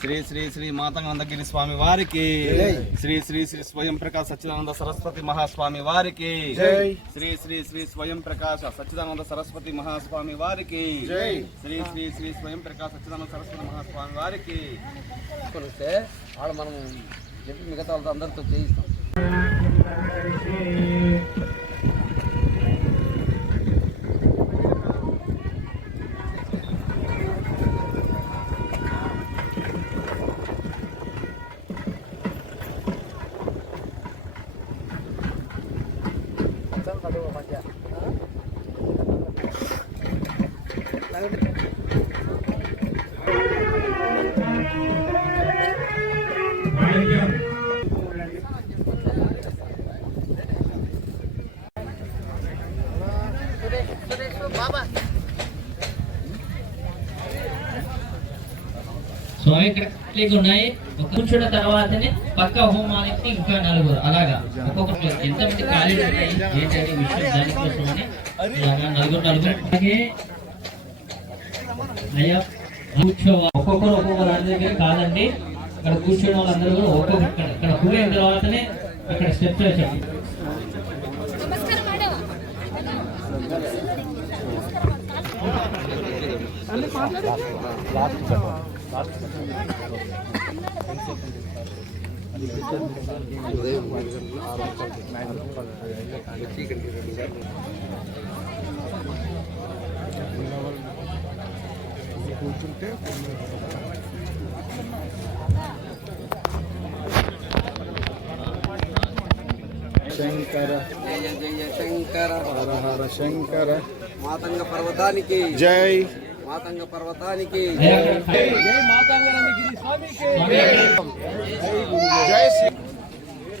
శ్రీ శ్రీ శ్రీ మాతంగనందగిరి స్వామి వారికి. శ్రీ శ్రీ శ్రీ స్వయం ప్రకాశ్ సచ్చిదానంద సరస్వతి మహాస్వామి వారికి. శ్రీ శ్రీ శ్రీ స్వయం ప్రకాశ సచ్చిదానంద సరస్వతి మహాస్వామి వారికి. శ్రీ శ్రీ శ్రీ స్వయం ప్రకాశ్ సచ్చిదానంద సరస్వతి మహాస్వామి వారికి. ఆడ మనం చెప్పి మిగతా వాళ్ళతో అందరితో చేయిస్తాం. అవి ఇక్కడ ఉన్నాయి. కూర్చున్న తర్వాతనే పక్క హోమాలకి ఇంకా నలుగురు. అలాగా. ఒక్కొక్క ఎంతమంది ఖాళీ ఉన్నాయి? ఏంటంటే విషయం దానికోసమని ఇలాగా నలుగురు నలుగురు. అలాగే అయ్యా ఒక్కొక్కరు ఒక్కొక్కరు ఒక్కొక్క కాదండి. ఇక్కడ కూర్చున్న వాళ్ళందరూ కూడా ఒక్కొక్క ఇక్కడ. కూడిన తర్వాతనే అక్కడ స్టెప్స్ వేసాం శంకర జయ జయ శంకర హర హర శంకర మాతంగ పర్వతానికి జై మాతంగ పర్వతానికి జై శ్రీ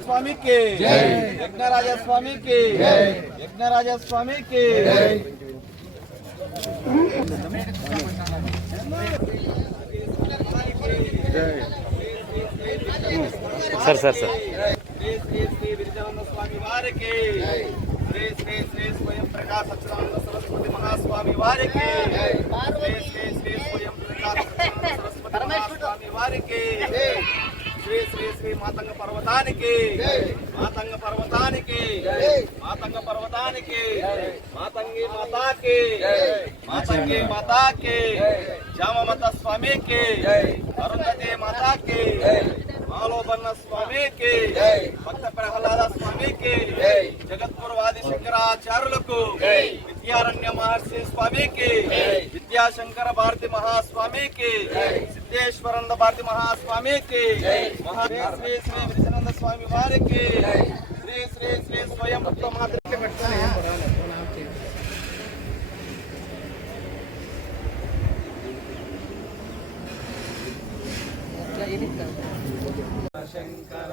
స్వామికి యజ్ఞరాజ స్వామికి యజ్ఞరాజ స్వామికి sir sir sir Sri Sri Sri Virajananda Swami వారికి శ్రీ శ్రీ శ్రీ స్వయం ప్రకాశ సచ్చిదానంద సరస్వతి మహాస్వామి వారికి శ్రీ శ్రీ శ్రీ స్వయం ప్రకాశ సచ్చిదానంద సరస్వతి మహాస్వామి వారికి శ్రీ శ్రీ శ్రీ మాతంగ పర్వతానికి మాతంగ పర్వతానికి మాతంగ పర్వతానికి మాతంగి మాతాకి మాతంగి మాతాకి శ్యామమత స్వామికి అరుంధతి మాతాకి మాలోబన్న స్వామికి భక్త ప్రహ్లాద స్వామికి జగద్గురువాది శంకరాచార్యులకు విద్యారణ్య మహర్షి స్వామికి విద్యాశంకర భారతి మహాస్వామికి సిద్ధేశ్వరంద భారతి మహాస్వామికి మహా శ్రీ శ్రీ విజయానంద స్వామి వారికి శ్రీ శ్రీ శ్రీ స్వయం భక్త మాతృ శంకర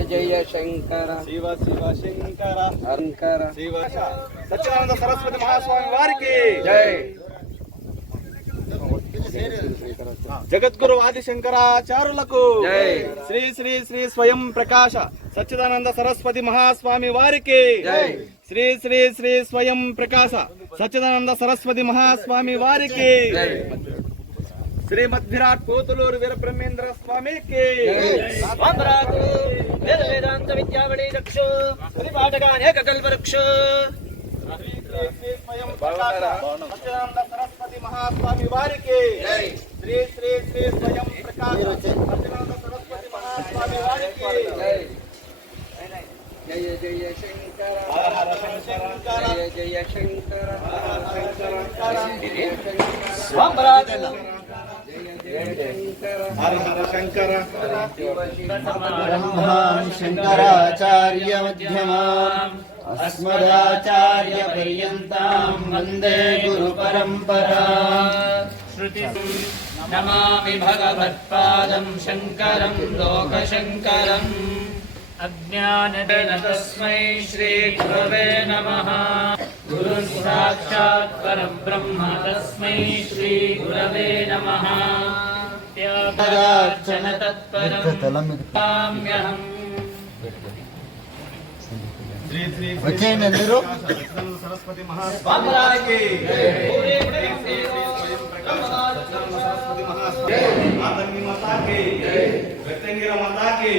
జయ శంకర. శివ శివ శంకర. శంకర. శివ సత్యానంద సరస్వతి మహాస్వామి వారికి. జై. జగద్గురు ఆది శంకరాచార్యులకు జై. శ్రీ శ్రీ శ్రీ స్వయం ప్రకాశ సచ్చిదానంద సరస్వతి మహాస్వామి వారికి. శ్రీ శ్రీ శ్రీ స్వయం ప్రకాశ సచ్చిదానంద సరస్వతి మహాస్వామి వారికి. శ్రీమద్ విరాట్ పోతులూరు వీర బ్రహ్మేంద్ర స్వామికి స్వామరాజు వేద వేదాంత విద్యావళి రక్షో శ్రీపాఠక అనేక కల్పవృక్ష శ్రీ శ్రీ శ్రీ స్వయం ప్రకాశ సచ్చిదానంద సరస్వతి మహాస్వామి వారికి శ్రీ శ్రీ శ్రీ స్వయం ప్రకాశ సచ్చిదానంద సరస్వతి మహాస్వామి వారికి జయ జయ జయ శంకర హర హర శంకర జయ జయ శంకర స్వామరాజు హర హర శంకర हर हर शंकर ब्रह्मां शङ्कराचार्यमध्यमाम् अस्मदाचार्यपर्यन्तां वन्दे गुरुपरम्परा श्रुति नमामि भगवत्पादं शङ्करं लोकशङ्करम् अज्ञानतेन तस्मै श्रीगुरवे नमः गुरुः साक्षात् परब्रह्म तस्मै श्रीगुरवे नमः त्यागार्चन तत्परं काम्यहम् శ్రీ శ్రీ శ్రీ వచ్చేయండి అందరూ సచ్చిదానంద సరస్వతి మహాస్వామి వారికి శ్రీ శ్రీ శ్రీ స్వయం ప్రకాశ సచ్చిదానంద సరస్వతి మహాస్వామి మాతంగి మాతాకి వ్యక్తంగిర మాతాకి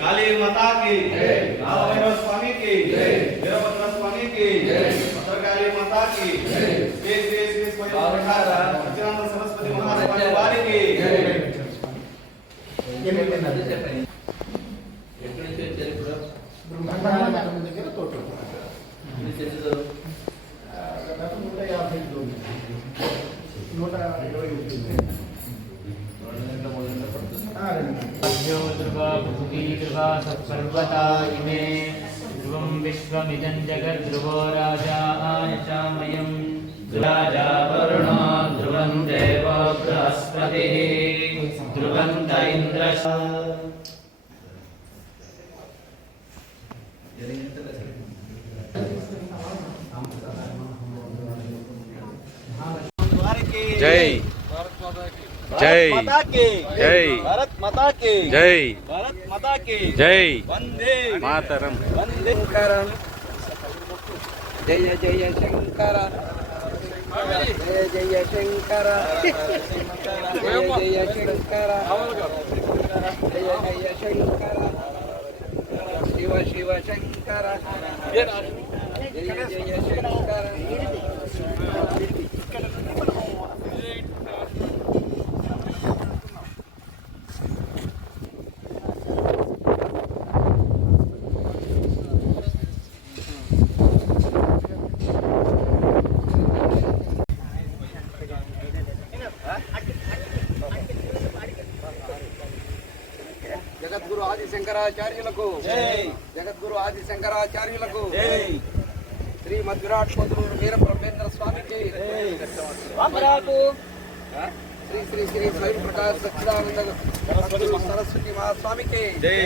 కాళీ మాతాకి రాఘవేంద్ర స్వామికి వీరభద్ర స్వామికి భద్రకాళీ మాతాకి శ్రీ శ్రీ శ్రీ స్వయం ప్రకాశ సచ్చిదానంద సరస్వతి మహాస్వామి వారికి ఎక్కడి इदं जगद्ध्रुवो राजा आयशामयम् राजा वरुणो ध्रुवं बृहस्पतिः ध्रुवं जय। जय। जय। भारत माता की जय। भारत माता की। जय। वंदे। मातरम। वंदे कारण జయ జయ శంకర. జయ జయ శంకర. జయ జయ శంకర. జయ జయ శంకర శివ శివ శంకర. జయ జయ శంకర జగద్గురు ఆది శంకరాచార్యులకు జై. జగద్గురు ఆది శంకరాచార్యులకు జై. శ్రీ మధురాట్ పొదులూరు వీర బ్రహ్మేంద్ర స్వామికి శ్రీ శ్రీ శ్రీ స్వయం ప్రకాశ్ సచ్చిదానంద సరస్వతి మహాస్వామికి జై.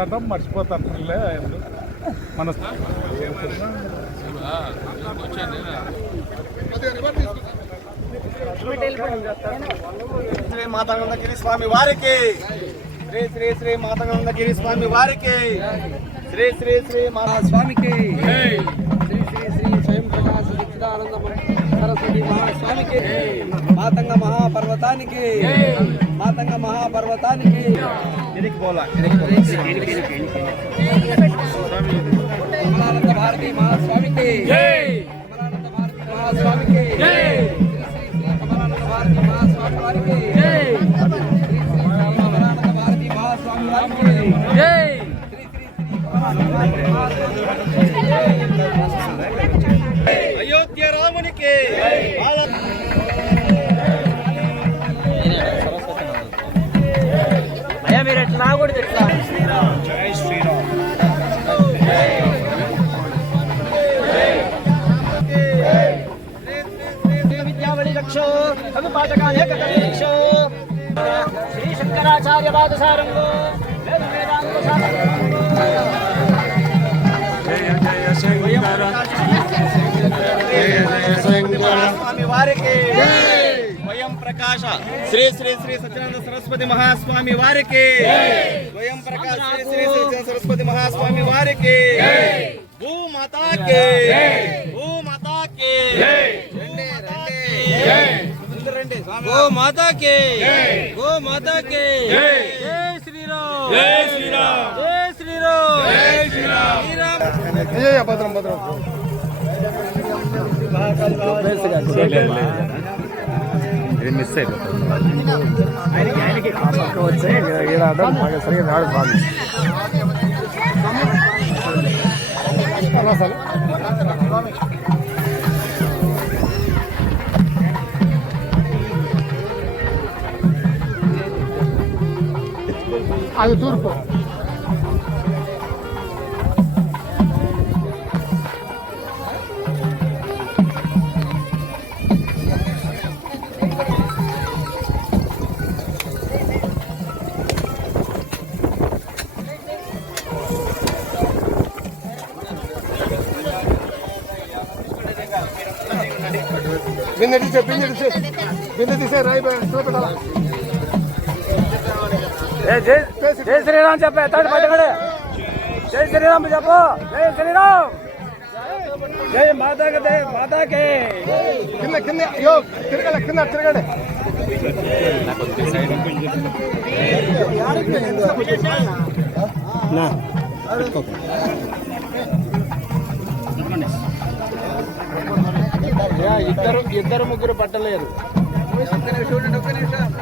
మాట్లాడతాం మర్చిపోతాను పిల్లే మన శ్రీ మాతానందగిరి స్వామి వారికి. శ్రీ శ్రీ శ్రీ మాతానందగిరి స్వామి వారికి. శ్రీ శ్రీ శ్రీ మాతా స్వామికి. శ్రీ శ్రీ శ్రీ స్వయం ప్రకాశ సచ్చిదానంద సరస్వతి మహాస్వామికి మాతంగ మహాపర్వతానికి. మాతంగ మహాపర్వతానికి. ఇరికి పోలా భారతి మహాస్వామికి భారతి మహాస్వామికి కమలానంద భారతి మహాస్వామి వారికి అయోధ్య రామునికి విద్యావళి రక్షో కవి పాఠకాలేక రక్షో శ్రీ శంకరాచార్య పాదసారంగో వేద వేదాంత స్వామి వారికి స్వయం ప్రకాశ. శ్రీ శ్రీ శ్రీ సత్యనారాయణ సరస్వతి మహాస్వామి వారికి. స్వయం ప్రకాశ శ్రీ శ్రీ సత్యనారాయణ సరస్వతి మహాస్వామి వారికి. భూ మాతాకి భూ మాతాకి మాతాకి. గో మాతా కే గో మాతా కే జై శ్రీరామ్. జై శ్రీరామ్. భద్రం భద్రం ఇది మిస్ అయిపోతుంది వచ్చే ఈడ సరిగా రాడు బాగా అసలు అది తూర్పు బిందె తీసే బిందె తీసే బిందె తీసే రాయి చూపెట్టాలా జై శ్రీరామ్ చెప్పే తాడు పట్టుకడే. జై శ్రీరామ్ చెప్పు జై శ్రీరామ్. జై మాతాకి జై మాతాకి కింద కింద అయ్యో తిరగల కింద తిరగండి ఇద్దరు ఇద్దరు ముగ్గురు పట్టలేరు చూడండి ఒక్క నిమిషం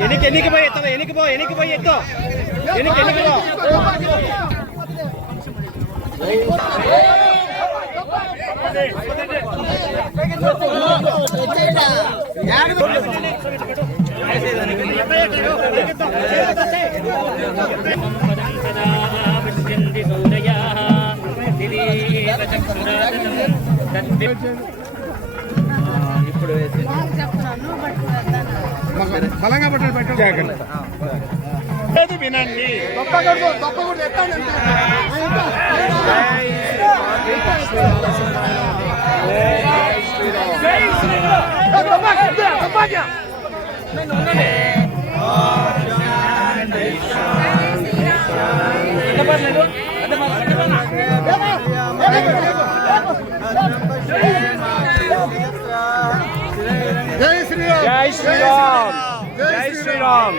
ఎనికి ఎనికి పోయి ఎత్తో. ఎనికి పో ఎనికి పోయి పో బలంగా పట్టాడు పెట్టాడు. వినండి తప్పకూడదు తప్పకూడదు. ఎత్తండి జై శ్రీరామ్. జై శ్రీరామ్. జై శ్రీరామ్.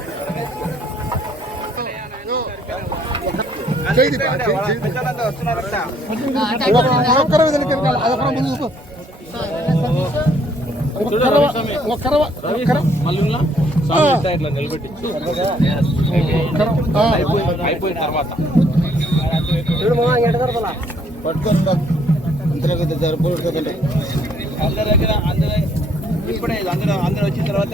ఉండాలి ఎందుకు వస్తారు మళ్ళీ ఇట్లా నిలబెట్టి అయిపోయిన తర్వాత అందరి దగ్గర అందరూ ఇప్పుడే అందరూ అందరూ వచ్చిన తర్వాత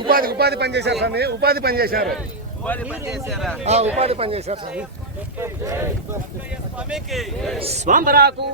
ఉపాధి ఉపాధి పని చేశారు స్వామి. ఉపాధి పని చేశారు. ఉపాధి పని చేశారా చేశారు స్వామి. స్వాంబరాకు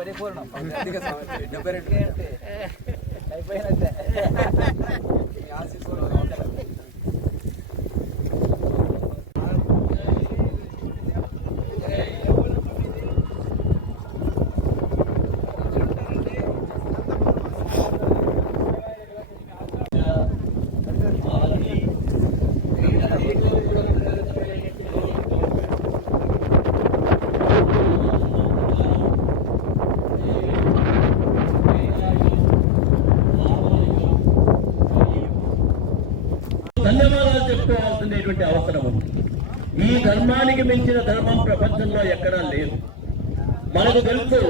పరిపూర్ణం. అయిపోయినట్టే. ధన్యవాదాలు చెప్పుకోవాల్సినటువంటి అవసరం ఉంది ఈ ధర్మానికి మించిన ధర్మం ప్రపంచంలో ఎక్కడా లేదు మనకు తెలుసు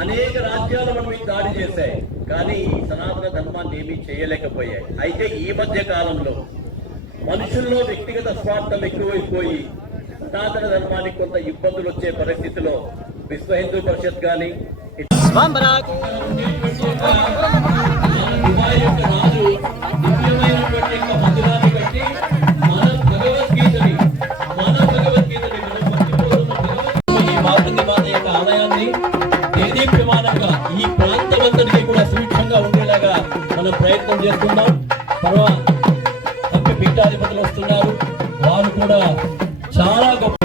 అనేక రాజ్యాలు మన మీద దాడి చేశాయి కానీ ఈ సనాతన ధర్మాన్ని ఏమీ చేయలేకపోయాయి అయితే ఈ మధ్య కాలంలో మనుషుల్లో వ్యక్తిగత స్వార్థం ఎక్కువైపోయి సనాతన ధర్మానికి కొంత ఇబ్బందులు వచ్చే పరిస్థితిలో విశ్వ హిందూ పరిషత్ కానీ రాజు దివ్యమైనటువంటి మనం చేస్తున్నాం. తర్వాత తప్పి పీఠాధిపతులు వస్తున్నారు. వారు కూడా చాలా గొప్ప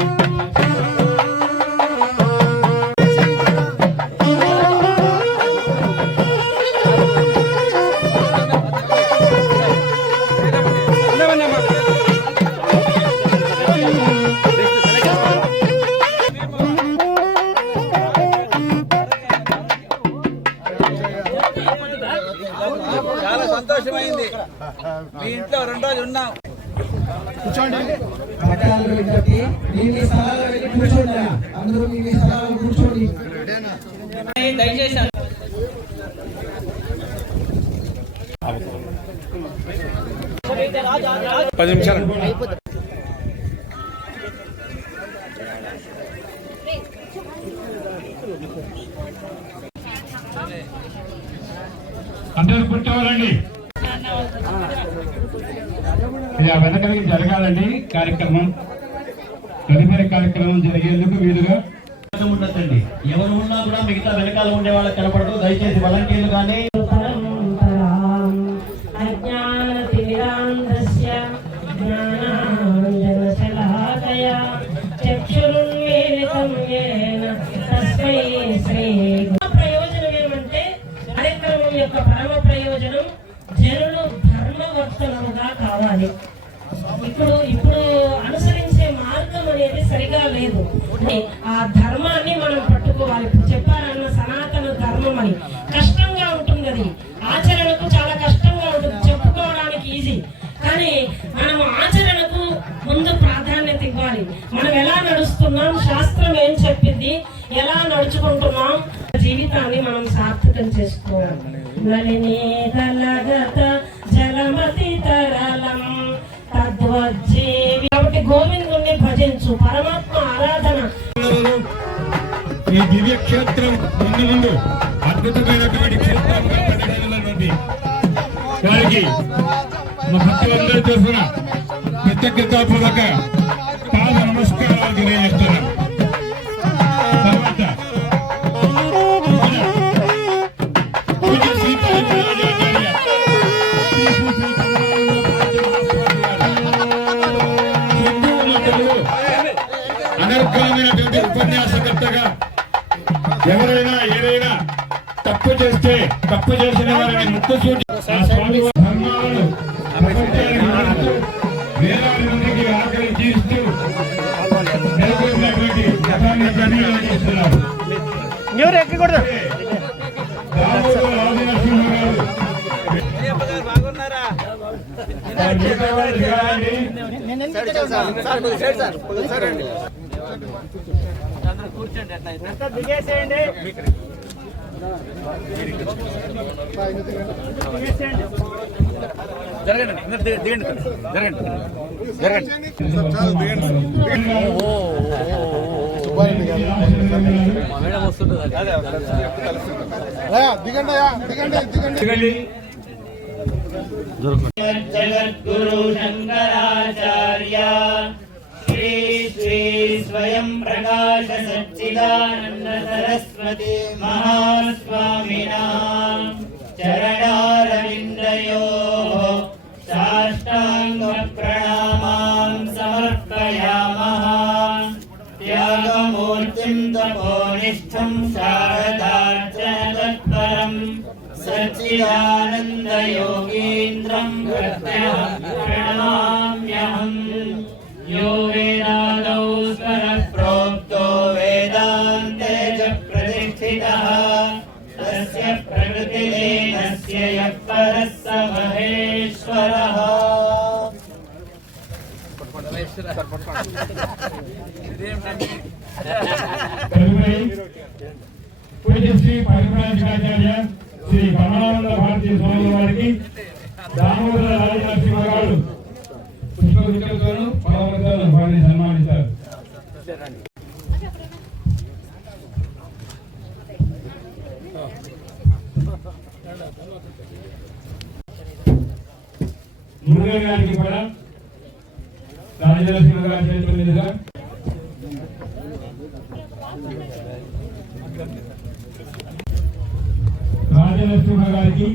పది నిమిషాలు. అందరూ కూర్చోవాలండి. ఇది ఆ వెనకలికి జరగాలండి కార్యక్రమం. తదుపరి కార్యక్రమం జరిగేందుకు వీలుగా. ఉండదండి ఎవరు ఉన్నా కూడా మిగతా వెనకాల ఉండే వాళ్ళకి కనపడదు. దయచేసి వాలంటీర్లు కానీ యొక్క పరమ ప్రయోజనం జనులు ధర్మవర్తనముగా కావాలి. ఇప్పుడు ఇప్పుడు అనుసరించే మార్గం అనేది సరిగా లేదు. అంటే ఆ ధర్మాన్ని మనం పట్టుకోవాలి. ఇప్పుడు చెప్పారన్న సనాతన ధర్మం అని. కష్టంగా ఉంటుంది అది. ఆచరణకు చాలా కష్టంగా ఉంటుంది. చెప్పుకోవడానికి ఈజీ కానీ మనం ఆచరణకు ముందు ప్రాధాన్యత ఇవ్వాలి. మనం ఎలా నడుస్తున్నాం? శాస్త్రం ఏం చెప్పింది? ఎలా నడుచుకుంటున్నాం? జీవితాన్ని మనం సార్థకం చేసుకోవాలి. కాబట్టి గోవిందుణ్ణి భజించు పరమాత్మ ఆరాధన. ఈ దివ్య క్షేత్రం ముందు ముందు అద్భుతమైనటువంటి క్షేత్రంగా పరిగణించినటువంటి వారికి మా భక్తులందరి తరఫున కృతజ్ఞతాపూర్వక పాద నమస్కారాలు తెలియజేస్తున్నాను. తప్పు చేసిన వారిని ముక్కు సూచి ధర్మాలను వేలాది మందికి గతాన్ని ఎక్కకూడదు. దిగేసేయండి దిగండి అయ్యా, దిగండి దిగండి. దిగండి. జగద్గురు శంకరాచార్య. స్వయం ప్రకాశ సచ్చిదానంద సరస్వతి మహాస్వామినా చరణారవిందయో సాష్టాంగ ప్రణామాం సమర్పయామః త్యాగమూర్తిం తపోనిష్టం శారదార్చన తత్పరం సచ్చిదానందయోగీంద్రం తదుపరి శ్రీ పరిమళాచార్య శ్రీ పరమానంద భారతీయ స్వామి వారికి దామోదర రాజనరసింహ గారు పుష్పగుచ్చలతోనూ పరమతోనూ వారిని సన్మానిస్తారు మురుగన్ గారికి కూడా రాజనరసింహ గారి చేతుల మీదుగా రాజనరసింహ గారికి